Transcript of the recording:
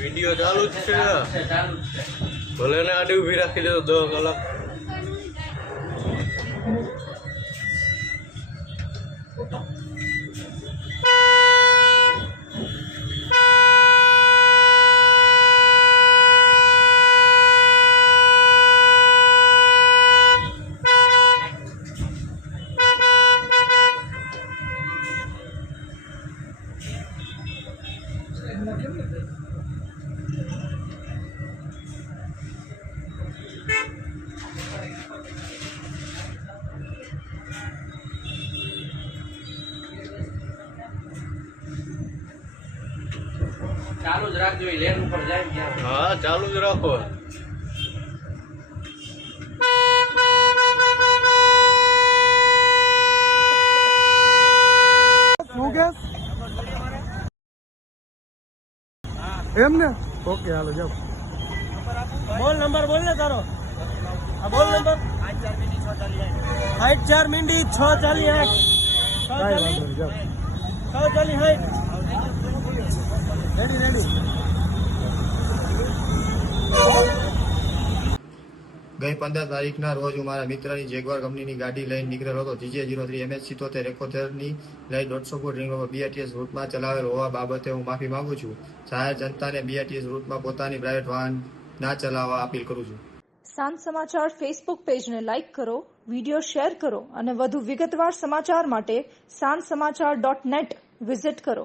Video ચાલુ જ છે, ભલે ને આડી ઉભી રાખી દે તો 10 કલાક. ચાલુ જ રાખજો, લેન ઉપર જાય ત્યાં. હા, ચાલુ જ રાખો. શું કે એમ ને? ઓકે, હાલો જાઓ. બોલ નંબર, બોલ ને તારો. હા, બોલ નંબર. 8 મિનિટ 648. 648. રેડી. ગઈ 15 તારીખના રોજ હું મારા મિત્રની જેગવાર કંપનીની ગાડી લઈને નીકળેલો હતો. GJ03 MH77 ની લઈ 150 ફૂટ રિંગ ઓવર BRTS રૂટમાં ચલાવેલ હોવા બાબતે હું માફી માંગુ છું. જાહેર જનતાને BRTS રૂટમાં પોતાની પ્રાઇવેટ વાહન ના ચલાવવા અપીલ કરું છું. સાંજ સમાચાર ફેસબુક પેજને લાઇક કરો, વિડીયો શેર કરો અને વધુ વિગતવાર સમાચાર માટે sanssamachar.net વિઝિટ કરો.